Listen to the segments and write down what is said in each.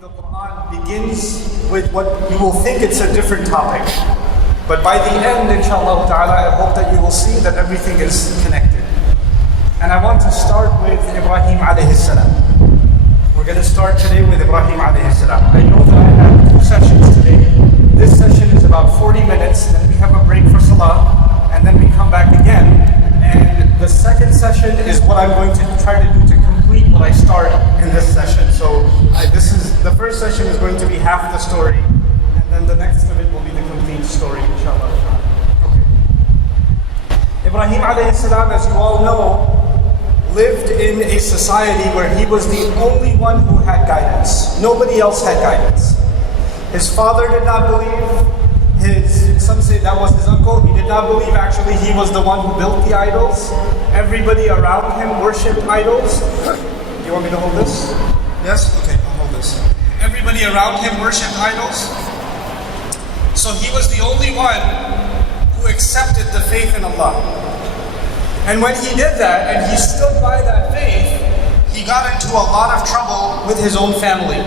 The Quran begins with what you will think it's a different topic. But by the end, inshallah ta'ala, I hope that you will see that everything is connected. And I want to start with Ibrahim alayhi salam. We're going to start today with Ibrahim alayhi salam. I know that I have two sessions today. This session is about 40 minutes, then we have a break for salah, and then we come back again. And the second session is what I'm going to try to do to complete what I start in this session. So the first session is going to be half the story, and then the next of it will be the complete story, inshallah. Okay. Ibrahim alayhi salam, as you all know, lived in a society where he was the only one who had guidance. Nobody else had guidance. His father did not believe. Some say that was his uncle. He did not believe actually he was the one who built the idols. Everybody around him worshipped idols. Do you want me to hold this? Yes? Okay, I'll hold this. Everybody around him worshipped idols. So he was the only one who accepted the faith in Allah. And when he did that, and he stood by that faith, he got into a lot of trouble with his own family.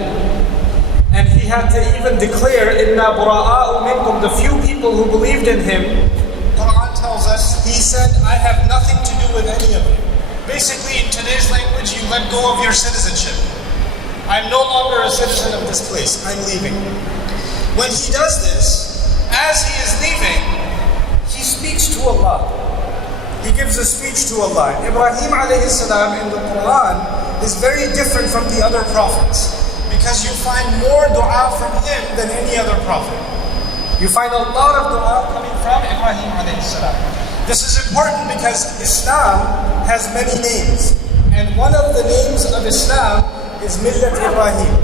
And he had to even declare, Inna bura'a'u minkum, the few people who believed in him. Quran tells us, he said, I have nothing to do with any of you. Basically, in today's language, you let go of your citizenship. I'm no longer a citizen of this place. I'm leaving. When he does this, as he is leaving, he speaks to Allah. He gives a speech to Allah. Ibrahim alayhi salam in the Quran is very different from the other prophets, because you find more dua from him than any other prophet. You find a lot of dua coming from Ibrahim alayhi salam. This is important because Islam has many names. And one of the names of Islam is Millat Ibrahim,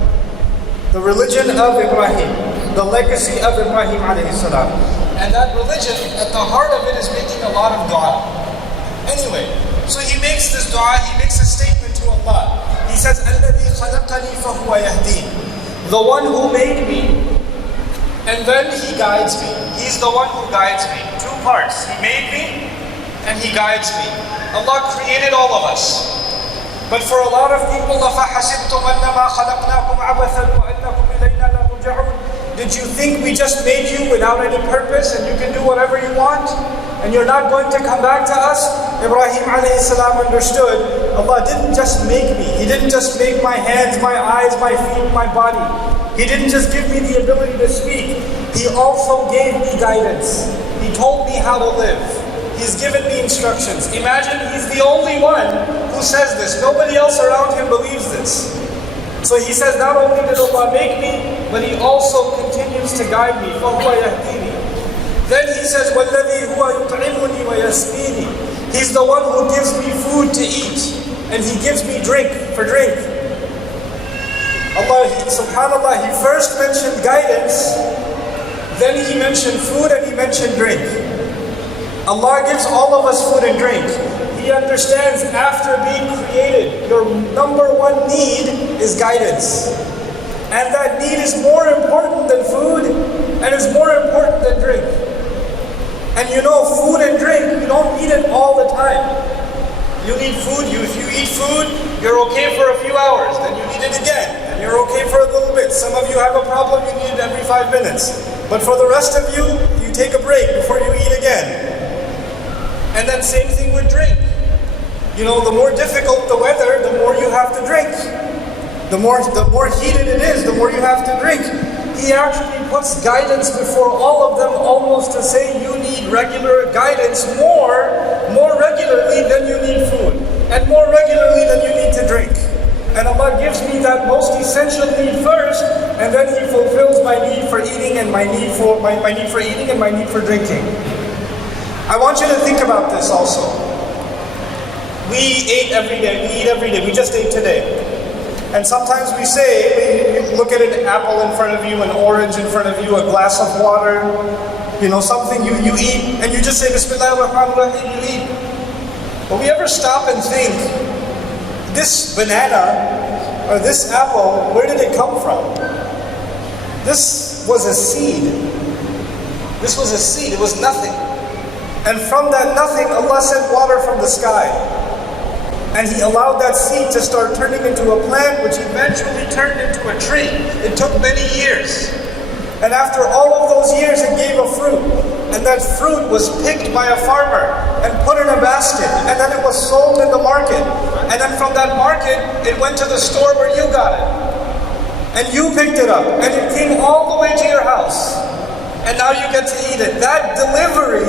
the religion of Ibrahim, the legacy of Ibrahim alayhi salam. And that religion, at the heart of it, is making a lot of dua. Anyway, so he makes this dua, he makes a statement to Allah. He says, الَّذِي خَلَقَنِي فَهُوَ يَهْدِينِ, the one who made me, and then he guides me. He's the one who guides me. Two parts. He made me, and he guides me. Allah created all of us. But for a lot of people, أَفَحَسِبْتُمْ أَنَّمَا خَلَقْنَاكُمْ عَبَثًا وَأَنَّكُمْ إِلَيْنَا لَا تُرْجَعُونَ, did you think we just made you without any purpose and you can do whatever you want? And you're not going to come back to us? Ibrahim alayhi salam understood, Allah didn't just make me. He didn't just make my hands, my eyes, my feet, my body. He didn't just give me the ability to speak. He also gave me guidance. He told me how to live. He's given me instructions. Imagine he's the only one who says this. Nobody else around him believes this. So he says, not only did Allah make me, but he also continues to guide me. فَهُوَ يَهْدِينِ. Then he says, وَالَّذِي هُوَ يُطْعِمُنِي وَيَسْقِينِ. He's the one who gives me food to eat, and he gives me drink for drink. Allah, subhanAllah, he first mentioned guidance, then he mentioned food, and he mentioned drink. Allah gives all of us food and drink. He understands after being created, your number one need is guidance. And that need is more important than food, and is more important than drink. And you know, food and drink, you don't eat it all the time. You need food, if you eat food, you're okay for a few hours, then you eat it again, and you're okay for a little bit. Some of you have a problem, you need it every 5 minutes. But for the rest of you, you take a break before you eat again. And then same thing with drink. You know, the more difficult the weather, the more you have to drink. The more heated it is, the more you have to drink. He actually puts guidance before all of them, almost to say you need regular guidance more regularly than you need food, and more regularly than you need to drink. And Allah gives me that most essential need first, and then He fulfills my need for eating and my need for eating and my need for drinking. I want you to think about this also. We ate every day, we eat every day, we just ate today. And sometimes we say, you look at an apple in front of you, an orange in front of you, a glass of water, you know, something you eat, and you just say, Bismillah ar-Rahman ar-Rahim, you eat. But we ever stop and think, this banana, or this apple, where did it come from? This was a seed. This was a seed, it was nothing. And from that nothing, Allah sent water from the sky. And He allowed that seed to start turning into a plant, which eventually turned into a tree. It took many years. And after all of those years, it gave a fruit. And that fruit was picked by a farmer and put in a basket. And then it was sold in the market. And then from that market, it went to the store where you got it. And you picked it up. And it came all the way to your house. And now you get to eat it. That delivery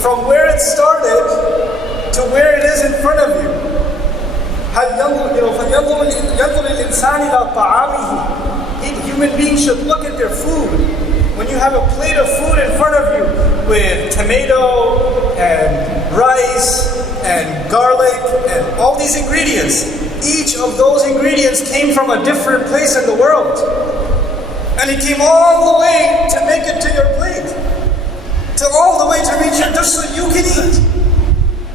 from where it started to where it is in front of you. Human beings should look at their food. When you have a plate of food in front of you with tomato and rice and garlic and all these ingredients, each of those ingredients came from a different place in the world. And it came all the way to make it to your plate. To all the way to reach your dish so you can eat.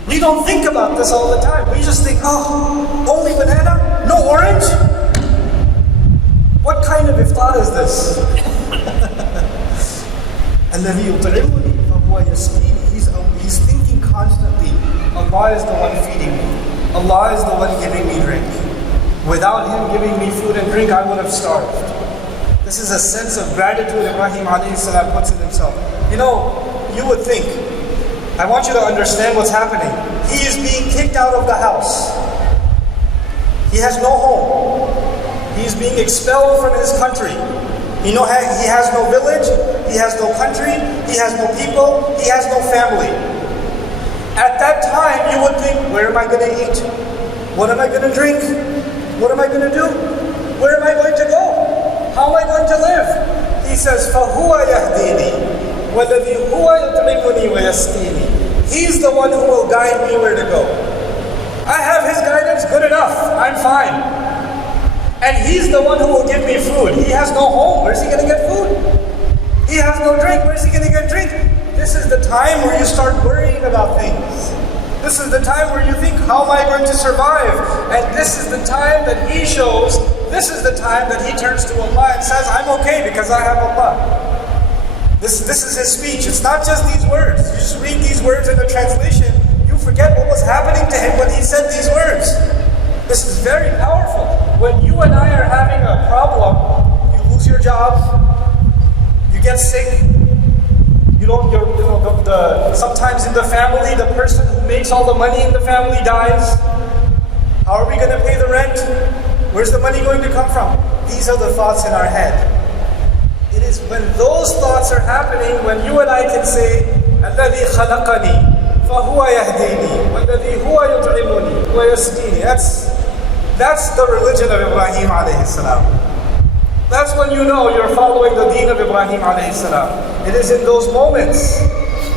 We don't think about this all the time. We just think, oh, only banana? No orange? What kind of iftar is this? الذي يطعمني فهو يسقيني. He's thinking constantly, Allah is the one feeding me. Allah is the one giving me drink. Without Him giving me food and drink, I would have starved. This is a sense of gratitude Ibrahim alayhi salam puts in himself. You know, you would think, I want you to understand what's happening. He is being kicked out of the house. He has no home. He is being expelled from his country. He has no village, he has no country, he has no people, he has no family. At that time, you would think, where am I going to eat? What am I going to drink? What am I going to do? Where am I going to go? How am I going to live? He says, فَهُوَ يَهْدِينِي وَالَّذِي هُوَ يُطْعِمُنِي وَيَسْقِينِي. He's the one who will guide me where to go. I have His guidance, good enough, I'm fine. And He's the one who will give me food. He has no home, where's He going to get food? He has no drink, where's He going to get drink? This is the time where you start worrying about things. This is the time where you think, how am I going to survive? And this is the time that He shows, this is the time that He turns to Allah and says, I'm okay because I have Allah. This is His speech. It's not just these words. You just read these words in the translation, you forget what was happening to Him when He said these words. This is very powerful. When you and I are having a problem, you lose your job, you get sick, sometimes in the family, the person who makes all the money in the family dies. How are we going to pay the rent? Where's the money going to come from? These are the thoughts in our head. It is when those thoughts are happening, when you and I can say, الَّذِي خَلَقَنِي فَهُوَ يَهْدِينِي وَالَّذِي هُوَ يُطْعِمُنِي وَيَسْقِينِي. That's the religion of Ibrahim alayhi salam. That's when you know you're following the deen of Ibrahim alayhi salam. It is in those moments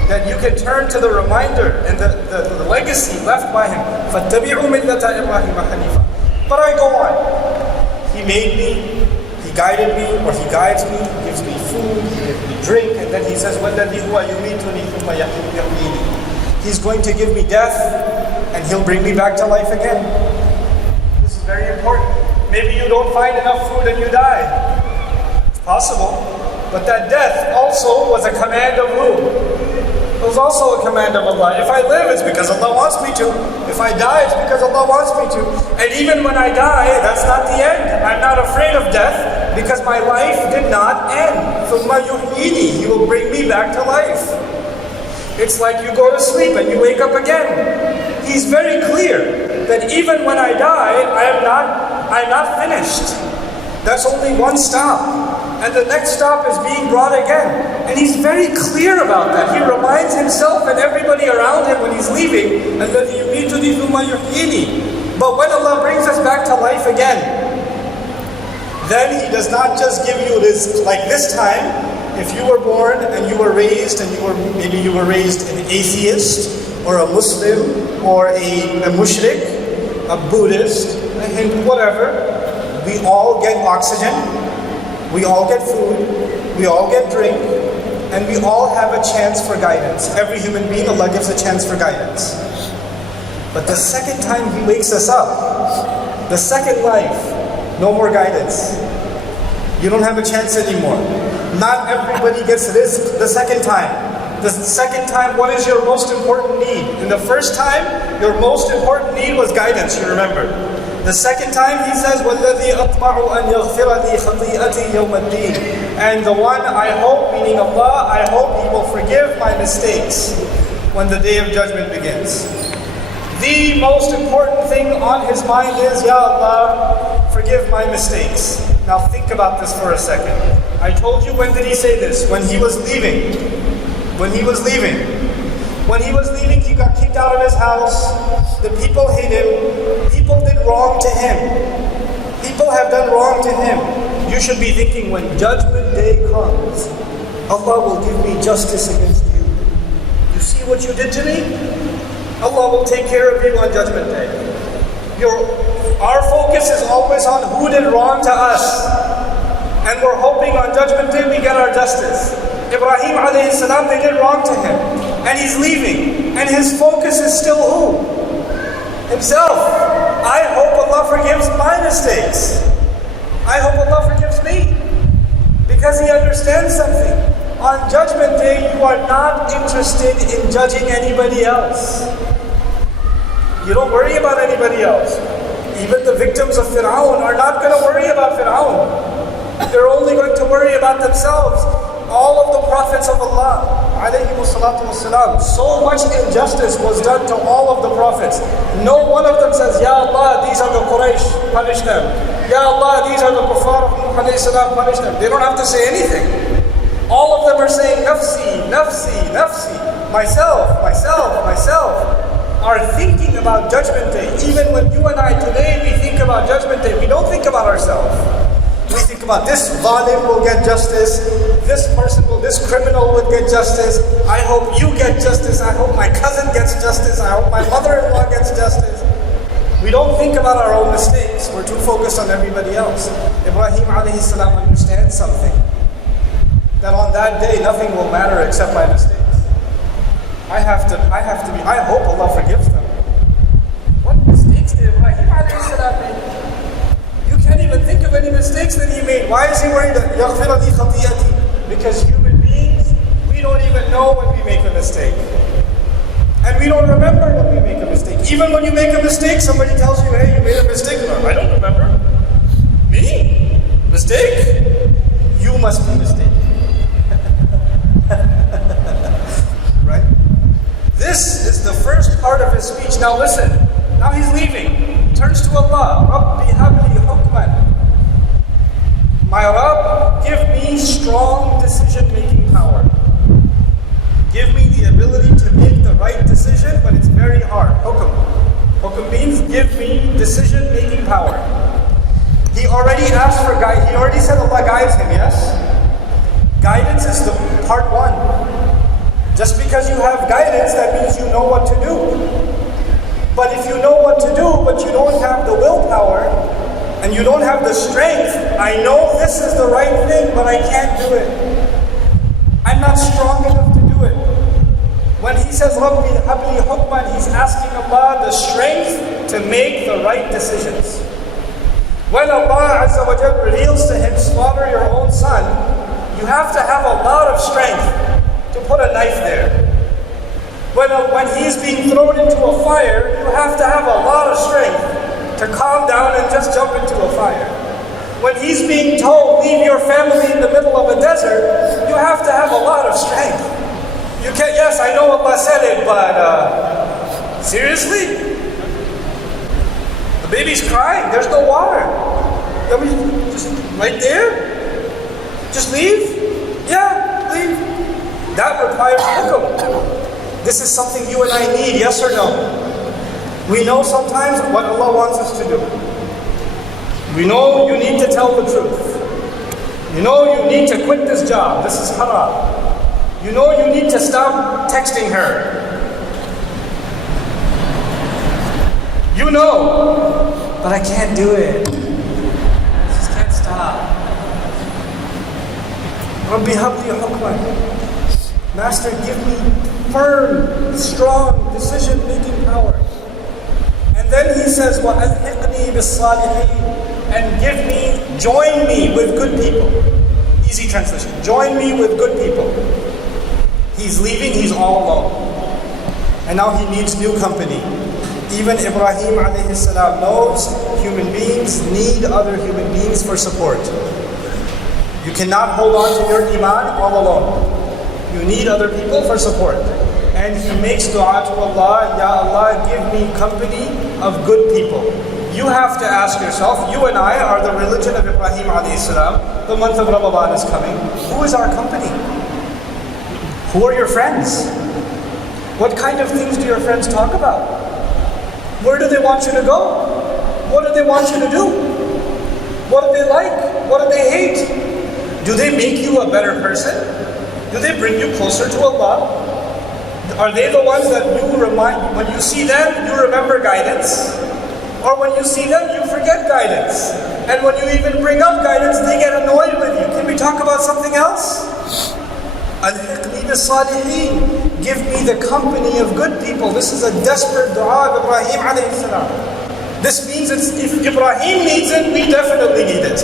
that you can turn to the reminder and the legacy left by him. فَاتَّبِعُوا مِلَّةَ إِبْرَاهِيمَ حَنِيفًا. But I go on. He made me, He guided me, or He guides me, He gives me food, He gives me drink, and then He says, وَالَّذِي هُوَ يُمِيتُنِي ثُمَّ يُحْيِينِي. He's going to give me death, and He'll bring me back to life again. Very important. Maybe you don't find enough food and you die. It's possible. But that death also was a command of who? It was also a command of Allah. If I live, it's because Allah wants me to. If I die, it's because Allah wants me to. And even when I die, that's not the end. I'm not afraid of death because my life did not end. ثُمَّ يُحْيِينِي. He will bring me back to life. It's like you go to sleep and you wake up again. He's very clear that even when I die, I'm not finished. That's only one stop. And the next stop is being brought again. And He's very clear about that. He reminds Himself and everybody around Him when He's leaving, الَّذِي يُمِيتُنِي ثُمَّ يُحْيِينِي. But when Allah brings us back to life again, then He does not just give you this, like this time. If you were born and you were raised, and maybe you were raised an atheist, or a Muslim, or a mushrik, a Buddhist, a Hindu, whatever, we all get oxygen, we all get food, we all get drink, and we all have a chance for guidance. Every human being, Allah gives a chance for guidance. But the second time He wakes us up, the second life, no more guidance. You don't have a chance anymore. Not everybody gets rizq the second time. The second time, what is your most important need? In the first time, your most important need was guidance, you remember. The second time he says, وَالَّذِي أَطْمَعُ أَنْ يَغْفِرَ لِي خَطِيئَتِي يَوْمَ الدِّينِ. And the one I hope, meaning Allah, I hope He will forgive my mistakes when the day of judgment begins. The most important thing on his mind is, Ya Allah, forgive my mistakes. Now think about this for a second. I told you, when did he say this? When he was leaving. When he was leaving. When he was leaving, he got kicked out of his house. The people hate him. People did wrong to him. People have done wrong to him. You should be thinking, when judgment day comes, Allah will give me justice against you. You see what you did to me? Allah will take care of you on judgment day. Our focus is always on who did wrong to us. And we're hoping on judgment day we get our justice. Ibrahim alayhi salam, they did wrong to him. And he's leaving. And his focus is still who? Himself. I hope Allah forgives my mistakes. I hope Allah forgives me. Because He understands something. On judgment day, you are not interested in judging anybody else. You don't worry about anybody else. Even the victims of Fir'aun are not going to worry about Fir'aun. They're only going to worry about themselves. All of the prophets of Allah, ﷺ, so much injustice was done to all of the prophets. No one of them says, Ya Allah, these are the Quraysh, punish them. Ya Allah, these are the Kuffar of Nuh alayhi salam, punish them. They don't have to say anything. All of them are saying, Nafsi, Nafsi, Nafsi, myself, myself, myself. Are thinking about judgment day. Even when you and I today, we think about judgment day, we don't think about ourselves. We think about this zalim will get justice, this criminal will get justice, I hope you get justice, I hope my cousin gets justice, I hope my mother-in-law gets justice. We don't think about our own mistakes. We're too focused on everybody else. Ibrahim alayhi salam understands something. That on that day, nothing will matter except my mistakes. I hope Allah forgives them. What mistakes did Ibrahim alayhi salam make? You can't even think of any mistakes that he made. Why is he worried? يَغْفِرَ لِي خَطِيئَتِي. Because human beings, we don't even know when we make a mistake. And we don't remember when we make a mistake. Even when you make a mistake, somebody tells you, hey, you made a mistake. I don't remember. Me? Mistake? You must be mistaken. Right? This is the first part of his speech. Now listen. Now he's leaving. Turns to Allah. Rabbi habli hukman. My Rabb, give me strong decision-making power. Give me the ability to make the right decision, but it's very hard. Hukum. Hukum means give me decision-making power. He already asked for guidance. He already said Allah guides him, yes? Guidance is the part one. Just because you have guidance, that means you know what to do. But if you know what to do, but you don't have the willpower, and you don't have the strength, I know this is the right thing, but I can't do it. I'm not strong enough to do it. When he says, Rabbi habli hukman, he's asking Allah the strength to make the right decisions. When Allah Azza wa Jal reveals to him, slaughter your own son, you have to have a lot of strength to put a knife there. When he's being thrown into a fire, you have to have a lot of strength to calm down and just jump into a fire. When he's being told, leave your family in the middle of a desert, you have to have a lot of strength. You can't, yes, I know Allah said it, but seriously? The baby's crying, there's no water. I mean, just right there? Just leave? Yeah, leave. That requires hukum. This is something you and I need, yes or no? We know sometimes what Allah wants us to do. We know you need to tell the truth. You know you need to quit this job. This is haram. You know you need to stop texting her. You know, but I can't do it. I just can't stop. Rabbi habli hukman. Master, give me firm, strong decision-making power. And then he says, وَأَلْحِقْنِي بِالصَّالِحِينَ, and join me with good people. Easy translation. Join me with good people. He's leaving, he's all alone. And now he needs new company. Even Ibrahim alayhi salam knows human beings need other human beings for support. You cannot hold on to your iman all alone. You need other people for support. And he makes dua to Allah, Ya Allah, give me company of good people. You have to ask yourself, you and I are the religion of Ibrahim alayhi salam. The month of Ramadan is coming. Who is our company? Who are your friends? What kind of things do your friends talk about? Where do they want you to go? What do they want you to do? What do they like? What do they hate? Do they make you a better person? Do they bring you closer to Allah? Are they the ones that when you see them, you remember guidance? Or when you see them, you forget guidance? And when you even bring up guidance, they get annoyed with you. Can we talk about something else? Alhiqni bis-salihin. Give me the company of good people. This is a desperate dua of Ibrahim alayhi salam. This means if Ibrahim needs it, we definitely need it.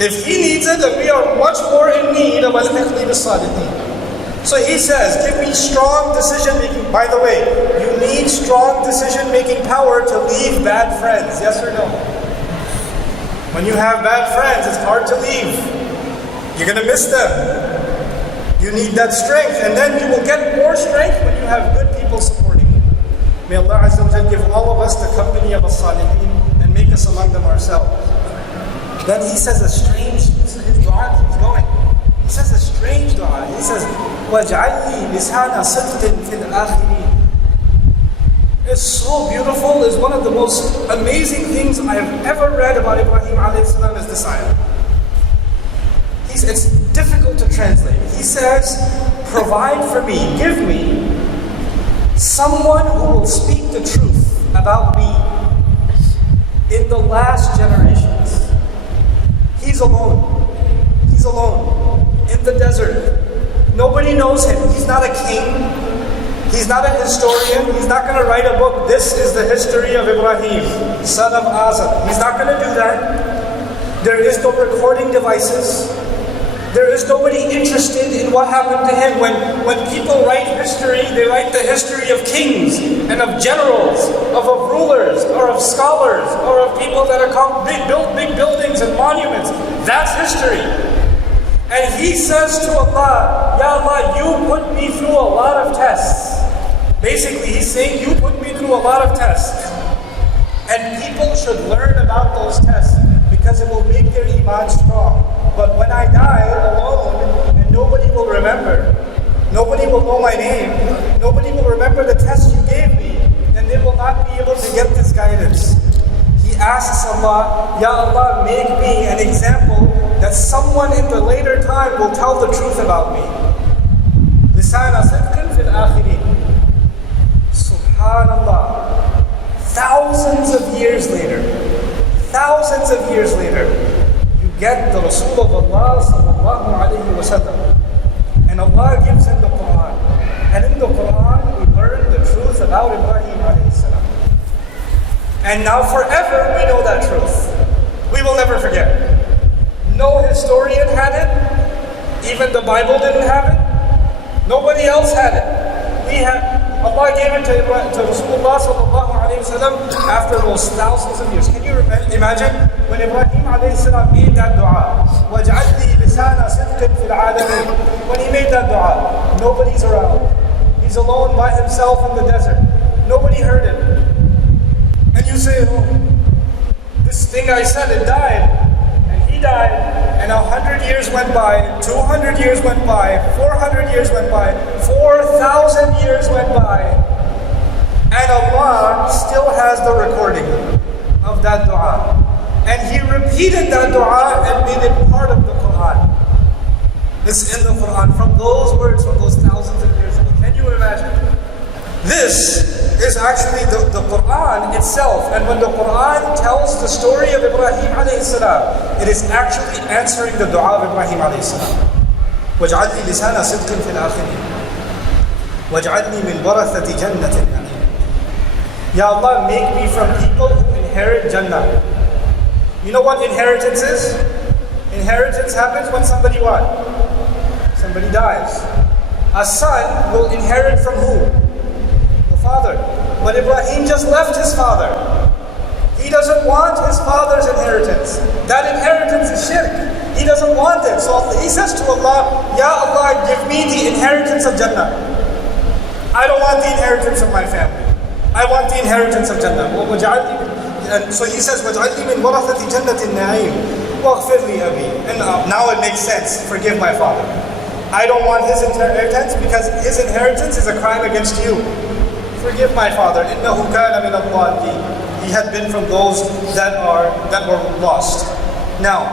If he needs it, then we are much more in need of alhiqni bis-salihin. So he says, give me strong decision making. By the way, you need strong decision making power to leave bad friends. Yes or no? When you have bad friends, it's hard to leave. You're going to miss them. You need that strength. And then you will get more strength when you have good people supporting you. May Allah Azza wa Jal give all of us the company of as-salihin and make us among them ourselves. Then he says a strange, his dua keeps going. He says a strange dua. He says, وَاجْعَلْ لِي لِسَانَ صِدْقٍ فِي الْآخِرِينَ. It's so beautiful. It's one of the most amazing things I have ever read about Ibrahim alayhi salam is this ayah. It's difficult to translate. He says, provide for me, give me someone who will speak the truth about me in the last generations. He's alone. He's alone in the desert. Nobody knows him. He's not a king. He's not a historian. He's not going to write a book. This is the history of Ibrahim, son of Azar. He's not going to do that. There is no recording devices. There is nobody interested in what happened to him. When people write history, they write the history of kings and of generals, of rulers, or of scholars, or of people that built big buildings and monuments. That's history. And he says to Allah, Ya Allah, you put me through a lot of tests. Basically, he's saying, you put me through a lot of tests. And people should learn about those tests because it will make their iman strong. But when I die alone and nobody will remember, nobody will know my name, nobody will remember the test you gave me, then they will not be able to get this guidance. He asks Allah, Ya Allah, make me an example that someone in the later time will tell the truth about me. Lisana sidqin fil akhirin. Subhanallah. Thousands of years later, you get the Rasul of Allah sallallahu alayhi wa sallam. And Allah gives him the Quran. And in the Quran, we learn the truth about Ibrahim alayhi salam. And now forever, we know that truth. We will never forget. No historian had it. Even the Bible didn't have it. Nobody else had it. We had. Allah gave it to Rasulullah sallallahu alayhi wa sallam after those thousands of years. Can you imagine when Ibrahim alayhi salam made that dua? وَاجْعَلْ لِي لِسَانَ صِدْقٍ فِي الْعَالَمِينَ. When he made that dua, nobody's around. He's alone by himself in the desert. Nobody heard it. And you say, oh, this thing I said, it died. And he died. And 100 years went by, 200 years went by, 400 years went by, 4,000 years went by. And Allah still has the recording of that dua. And He repeated that dua and made it part of the Quran. It's in the Quran, from those words, from those thousands of years ago. Can you imagine? This is actually the Quran itself. And when the Quran tells the story of Ibrahim alayhi salam, it is actually answering the dua of Ibrahim alayhi salam. وَاجْعَلْ لِي لِسَانَ صِدْقٍ فِي الْآخِرِينَ وَاجْعَلْنِي مِنْ وَرَثَةِ جَنَّةِ النَّعِيمِ. Ya Allah, make me from people who inherit Jannah. You know what inheritance is? Inheritance happens when somebody what? Somebody dies. A son will inherit from who? The father. But Ibrahim just left his father. He doesn't want his father's inheritance. That inheritance is shirk. He doesn't want it. So he says to Allah, Ya Allah, give me the inheritance of Jannah. I don't want the inheritance of my family. I want the inheritance of Jannah. And so he says, وَاجْعَلْنِي مِنْ وَرَثَةِ جَنَّةِ النَّعِيمِ وَاغْفِرْ لِي أَبِي. And now it makes sense. Forgive my father. I don't want his inheritance because his inheritance is a crime against you. Forgive my father. إِنَّهُ كَانَ مِنَ الضَّالِّينَ. He had been from those that were lost. Now,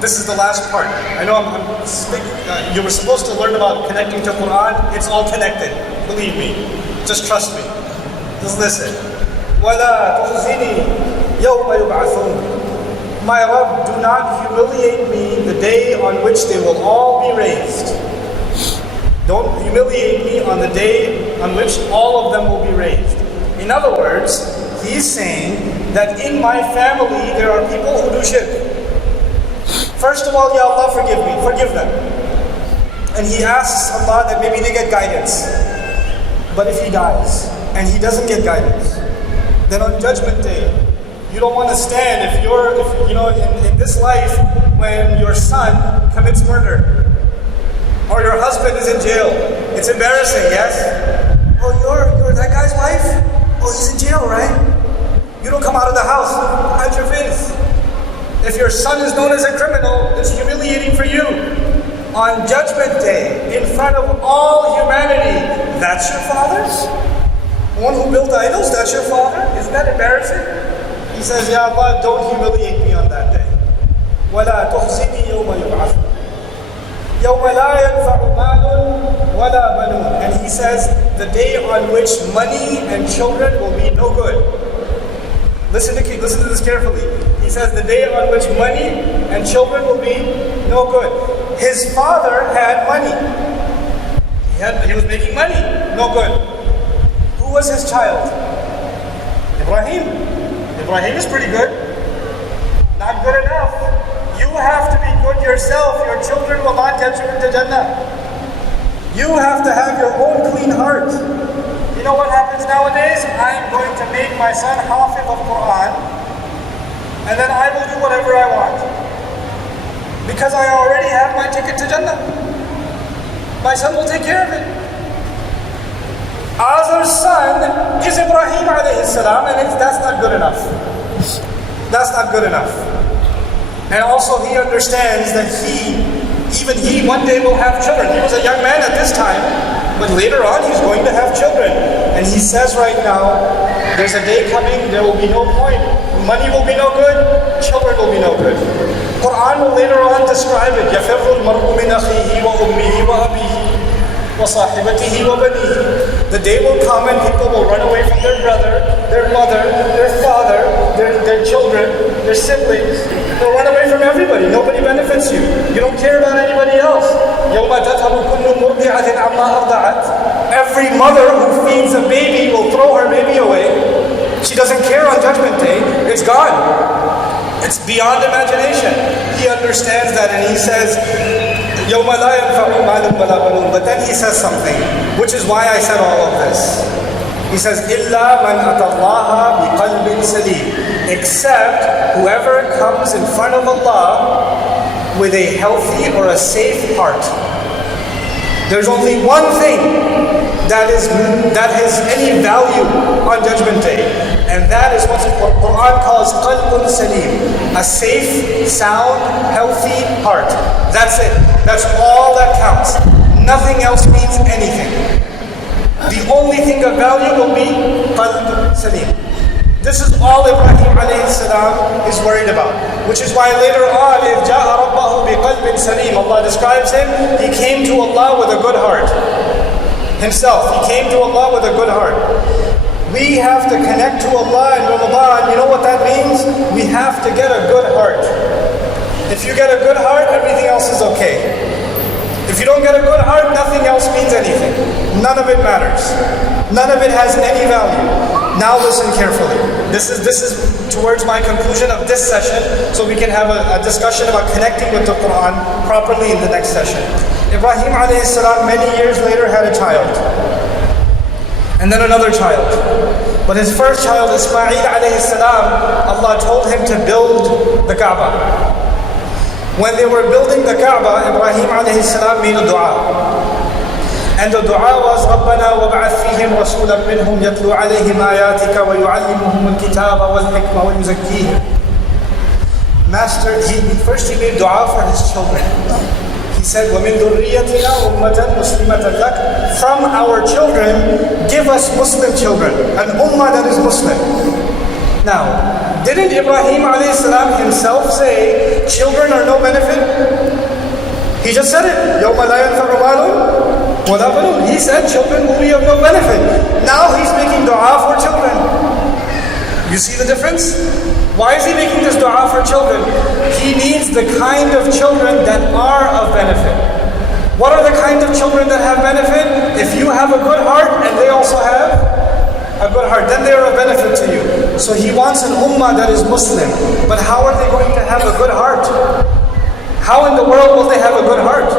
this is the last part. I know I'm speaking, you were supposed to learn about connecting to Quran. It's all connected. Believe me. Just trust me. Just listen. وَلَا تُخْزِنِي يَوْمَ يُبْعَثُونَ. My Rabb, do not humiliate me the day on which they will all be raised. Don't humiliate me on the day on which all of them will be raised. In other words, he's saying that in my family there are people who do shirk. First of all, Ya Allah, forgive them. And he asks Allah that maybe they get guidance. But if he dies and he doesn't get guidance, then on Judgment Day, you don't want to stand if in this life when your son commits murder or your husband is in jail. It's embarrassing, yes? Oh, you're that guy's wife? Oh, he's in jail, right? You don't come out of the house. Hide your face. If your son is known as a criminal, it's humiliating for you. On Judgment Day, in front of all humanity, that's your father's? The one who built idols, that's your father? Isn't that embarrassing? He says, Ya Allah, don't humiliate me on that day. وَلَا تُخْزِنِي يَوْمَ يُبْعَثُونَ يَوْمَ لَا يَنْفَعُ مَالٌ وَلَا بَنُونَ. And he says, the day on which money and children will be no good. Listen to this carefully. He says, the day on which money and children will be no good. His father had money. He was making money. No good. Who was his child? Ibrahim. Ibrahim is pretty good. Not good enough. You have to be good yourself. Your children will not get you into Jannah. You have to have your own clean heart. You know what happens nowadays? I'm going to make my son hafiz of Quran, and then I will do whatever I want. Because I already have my ticket to Jannah. My son will take care of it. Azar's son is Ibrahim alayhi salam, and that's not good enough. That's not good enough. And also he understands that even he one day will have children. He was a young man at this time, but later on he's going to have children. And he says right now, there's a day coming, there will be no point. Money will be no good, children will be no good. Quran will later on describe it. يَفِرُّ الْمَرْءُ مِنْ أَخِيهِ وَأُمِّهِ وَأَبِيهِ وَصَاحِبَتِهِ وَبَنِيهِ. The day will come and people will run away from their brother, their mother, their father, their children, their siblings. They'll run away from everybody. Nobody benefits you. You don't care about anybody else. يَوْمَ تَذْهَبُ كُلُّ مُرْضِعَةٍ عَمَّا أَرْضَعَتْ. Every mother who feeds a baby will throw her baby away. She doesn't care on Judgment Day. It's gone. It's beyond imagination. He understands that and he says, يَوْمَ لَا يَنْفَعُ مَالٌ وَلَا بَنُونَ. But then he says something, which is why I said all of this. He says, إِلَّا مَنْ أَتَى اللَّهَ بِقَلْبٍ سَلِيمٍ. Except whoever comes in front of Allah with a healthy or a safe heart. There's only one thing that has any value on Judgment Day, and that is what the Quran calls qalbun salim, a safe, sound, healthy heart. That's it. That's all that counts. Nothing else means anything. The only thing of value will be qalbun salim. This is all Ibrahim alayhi salam is worried about. Which is why later on, إِذْ جَاءَ رَبَّهُ بِقَلْبٍ سَلِيمٍ, Allah describes him, he came to Allah with a good heart. Himself, he came to Allah with a good heart. We have to connect to Allah in Ramadan. You know what that means? We have to get a good heart. If you get a good heart, everything else is okay. If you don't get a good heart, nothing else means anything. None of it matters. None of it has any value. Now listen carefully. This is towards my conclusion of this session, so we can have a discussion about connecting with the Quran properly in the next session. Ibrahim alayhi salam many years later had a child. And then another child. But his first child, Ismail alayhi salam, Allah told him to build the Kaaba. When they were building the Kaaba, Ibrahim alayhi salam made a dua. And the dua was, رَبَّنَا وَابْعَثْ فِيهِمْ رَسُولًا مِّنْهُمْ يَتْلُو عَلَيْهِمْ آيَاتِكَ وَيُعَلِّمُهُمُ الْكِتَابَ وَالْحِكْمَةَ وَيُزَكِّيهِمْ. Master, first he made dua for his children. He said, وَمِن ذُرِّيَّتِنَا أُمَّةً مُسْلِمَةً لَكَ. From our children, give us Muslim children, an ummah that is Muslim. Now, didn't Ibrahim alayhi salam himself say, children are no benefit? He just said it. يَوْمَ لَا يَنْفَعُ مَالٌ وَلَا بَنُونَ. He said children will be of no benefit. Now he's making dua for children. You see the difference? Why is he making this dua for children? He needs the kind of children that are of benefit. What are the kind of children that have benefit? If you have a good heart and they also have a good heart, then they are of benefit to you. So he wants an ummah that is Muslim. But how are they going to have a good heart? How in the world will they have a good heart?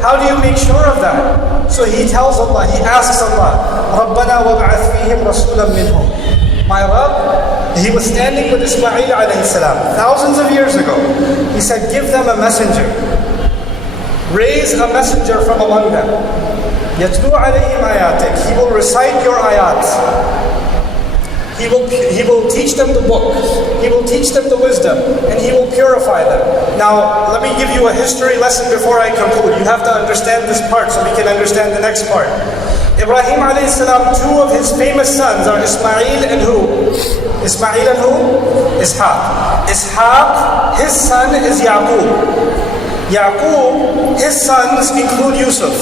How do you make sure of that? So he tells Allah, he asks Allah, رَبَّنَا وَابْعَثْ فِيهِمْ رَسُولًا مِّنْهُمْ. My Rabb, he was standing with Ismail alayhi salam thousands of years ago. He said, give them a messenger. Raise a messenger from among them. يَتْلُو عَلَيْهِمْ آيَاتِكَ. He will recite your ayat. He will teach them the book. He will teach them the wisdom. And he will purify them. Now, let me give you a history lesson before I conclude. You have to understand this part so we can understand the next part. Ibrahim alayhi salam, two of his famous sons are Ismail and who? Ismail and who? Ishaq. Ishaq, his son is Yaqub. Yaqub, his sons include Yusuf.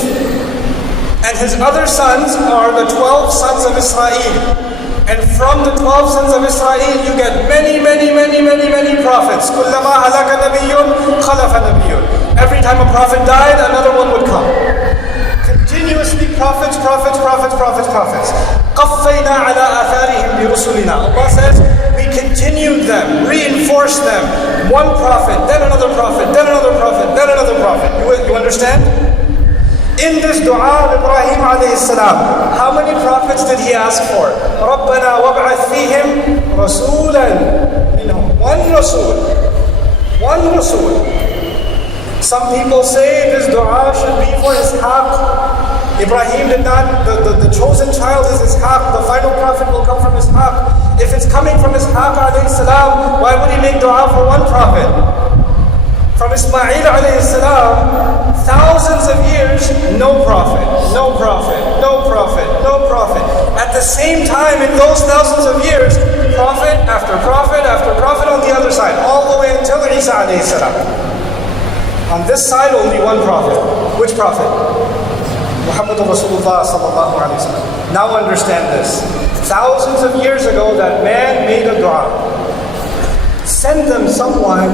And his other sons are the 12 sons of Israel. And from the 12 sons of Israel, you get many prophets. كُلَّمَا هَلَكَ نَبِيٌّ خَلَفَ نَبِيٌّ. Every time a prophet died, another one would come. Continuously prophets. قَفَّيْنَا عَلَىٰ آثَارِهِمْ بِرُسُلِنَا. Allah says, we continued them, reinforced them. One prophet, then another prophet, then another prophet, then another prophet. You understand? In this dua of Ibrahim alayhi salam, how many prophets did he ask for? رَبَّنَا وَابْعَثْ فِيهِمْ رَسُولًا مِّنْهُمْ. One Rasul. Some people say this dua should be for Ishaq. Ibrahim did not, the chosen child is Ishaq. The final prophet will come from Ishaq. If it's coming from Ishaq alayhi salam, why would he make dua for one prophet? From Ismail alayhi salam, thousands of years, no prophet. At the same time, in those thousands of years, prophet after prophet on the other side, all the way until Isa alayhi salam. On this side, only one prophet. Which prophet? Muhammadur Rasulullah sallallahu alayhi wa sallam. Now understand this. Thousands of years ago, that man made a dua. Send them someone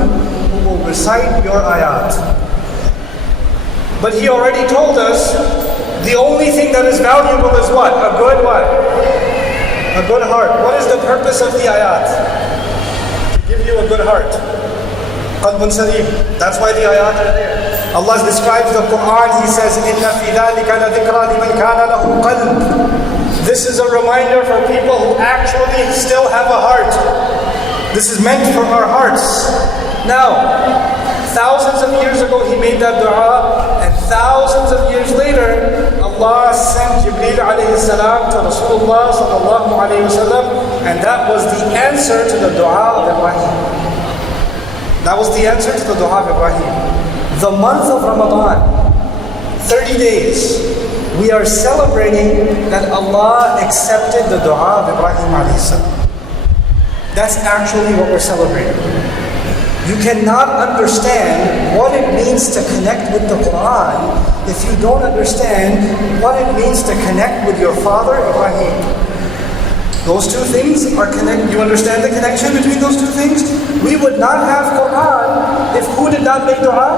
who will recite your ayat. But he already told us, the only thing that is valuable is what? A good what? A good heart. What is the purpose of the ayat? To give you a good heart. Qalbun salim. That's why the ayat are there. Allah describes the Quran, He says, Inna fi dhalika la dhikra liman kana lahu qalb. This is a reminder for people who actually still have a heart. This is meant for our hearts. Now, thousands of years ago He made that dua, and thousands of years later, Allah sent Jibreel alayhi salam to Rasulullah sallallahu alayhi wasallam, and that was the answer to the dua of Ibrahim. That was the answer to the dua of Ibrahim. The month of Ramadan, 30 days, we are celebrating that Allah accepted the dua of Ibrahim alayhi salam. That's actually what we're celebrating. You cannot understand what it means to connect with the Quran if you don't understand what it means to connect with your father, Ibrahim. Those two things are connected. You understand the connection between those two things? We would not have Quran if who did not make dua?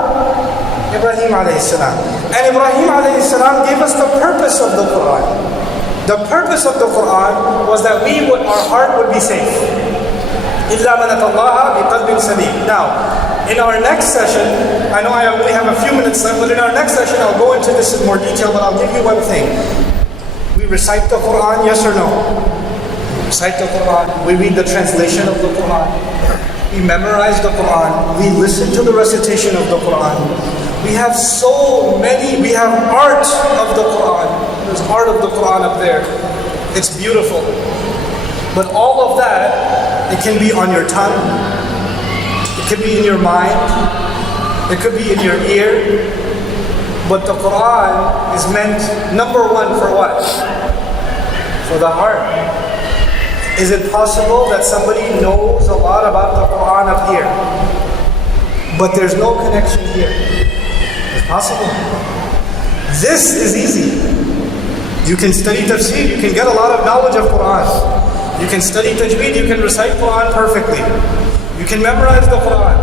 Ibrahim alayhi salam. And Ibrahim alayhi salam gave us the purpose of the Quran. The purpose of the Quran was that our heart would be safe. إِلَّا مَنْ أَتَى اللَّهَ بِقَلْبٍ سَلِيمٍ. Now, in our next session, I know I only have a few minutes left, but in our next session I'll go into this in more detail, but I'll give you one thing. We recite the Quran, yes or no? Recite the Quran. We read the translation of the Quran. We memorize the Quran. We listen to the recitation of the Quran. We have we have art of the Quran. There's art of the Quran up there. It's beautiful. But all of that, it can be on your tongue. It could be in your mind. It could be in your ear. But the Quran is meant, number one, for what? For the heart. Is it possible that somebody knows a lot about the Quran up here, but there's no connection here? It's possible. This is easy. You can study tafsir, you can get a lot of knowledge of Quran. You can study tajweed, you can recite Quran perfectly. You can memorize the Quran.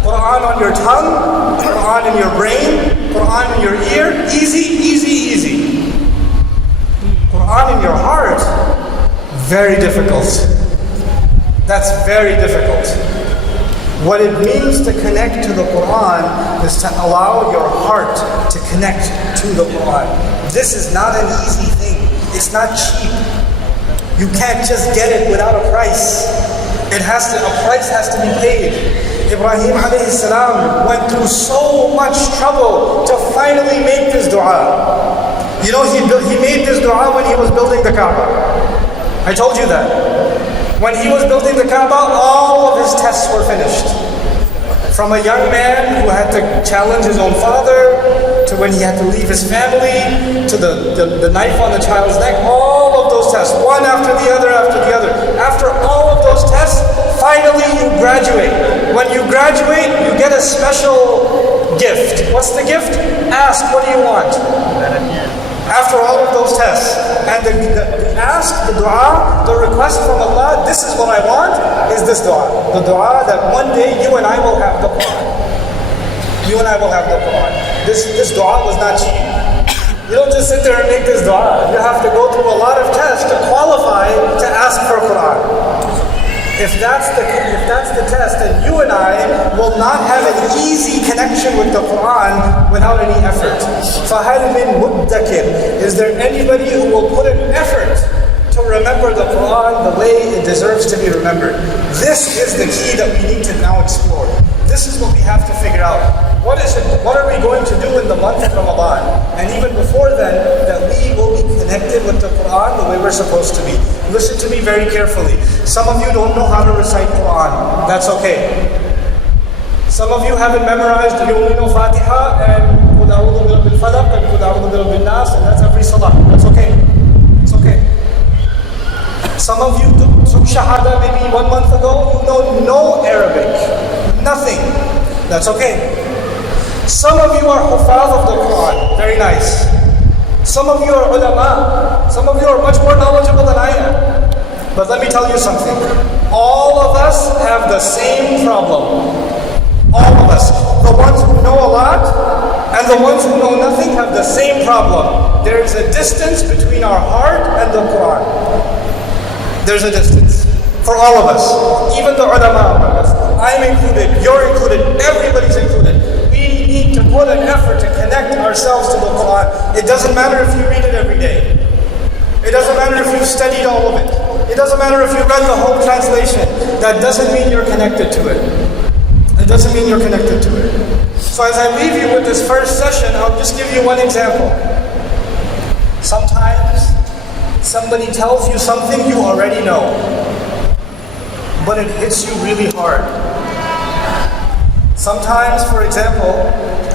Quran on your tongue, Quran in your brain, Quran in your ear, easy, easy, easy. Quran in your heart, very difficult. That's very difficult. What it means to connect to the Quran is to allow your heart to connect to the Quran. This is not an easy thing. It's not cheap. You can't just get it without a price. A price has to be paid. Ibrahim alayhi salam went through so much trouble to finally make this dua. You know, he made this dua when he was building the Kaaba. I told you that. When he was building the Kaaba, all of his tests were finished. From a young man who had to challenge his own father, to when he had to leave his family, to the knife on the child's neck, all of those tests, one after the other after the other. After all of those tests, finally you graduate. When you graduate, you get a special gift. What's the gift? Ask, what do you want? After all of those tests, and the ask, the dua, the request from Allah, this is what I want, is this dua. The dua that one day you and I will have the Quran. You and I will have the Quran. This dua was not cheap. You don't just sit there and make this dua. You have to go through a lot of tests to qualify to ask for Quran. If that's the test, then you and I will not have an easy connection with the Quran without any effort. فَهَلْ مِن مُدَّكِرٍ. Is there anybody who will put an effort to remember the Quran the way it deserves to be remembered? This is the key that we need to now explore. This is what we have to figure out. What is it? What are we going to do in the month of Ramadan? And even before then, that we will be connected with the Quran the way we're supposed to be. Listen to me very carefully. Some of you don't know how to recite Quran. That's okay. Some of you haven't memorized, you only know Fatiha and Qul a'udhu bi rabbil falaq and Qul a'udhu bi rabbin nas, and that's every salah. That's okay. It's okay. Some of you took Shahada maybe 1 month ago, you know no Arabic. Nothing. That's okay. Some of you are hufaz of the Quran. Very nice. Some of you are ulama. Some of you are much more knowledgeable than I am. But let me tell you something. All of us have the same problem. All of us. The ones who know a lot and the ones who know nothing have the same problem. There is a distance between our heart and the Quran. There's a distance. For all of us. Even the ulama among us. I'm included. You're included. Everybody's included. We need to put an effort to connect ourselves to the Quran. It doesn't matter if you read it every day. It doesn't matter if you've studied all of it. It doesn't matter if you read the whole translation. That doesn't mean you're connected to it. It doesn't mean you're connected to it. So as I leave you with this first session, I'll just give you one example. Sometimes somebody tells you something you already know, but it hits you really hard. Sometimes, for example,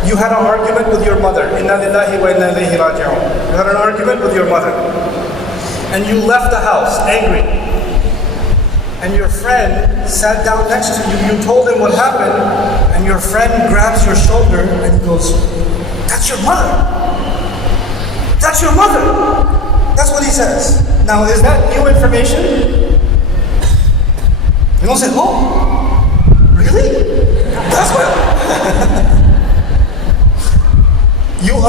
you had an argument with your mother. Inna lillahi wa inna ilayhi raji'un. You had an argument with your mother. And you left the house angry. And your friend sat down next to you. You told him what happened. And your friend grabs your shoulder and he goes, "That's your mother. That's your mother." That's what he says. Now, is that new information? You don't say, "Oh, really? That's what..."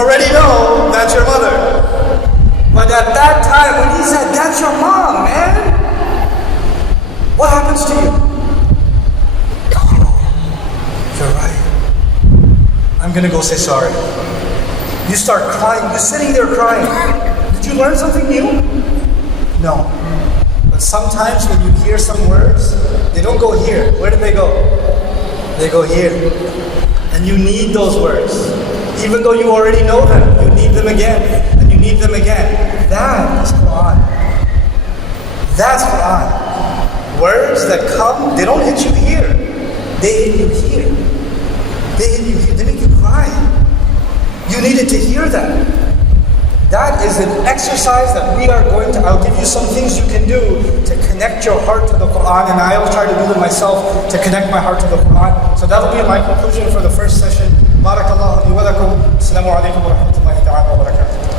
already know that's your mother. But at that time, when he said, that's your mom, man, what happens to you? You're right. I'm gonna go say sorry. You start crying. You're sitting there crying. Did you learn something new? No. But sometimes when you hear some words, they don't go here. Where do they go? They go here. And you need those words. Even though you already know them, you need them again. And you need them again. That is Quran. That's Quran. Words that come, they don't hit you here. They hit you here. They hit you here. They make you cry. You needed to hear that. That is an exercise that we are going to, I'll give you some things you can do to connect your heart to the Quran, and I will try to do them myself to connect my heart to the Quran. So that will be my conclusion for the first session. Barakallahu li wa lakum. Assalamu alaikum wa rahmatullahi wa barakatuh.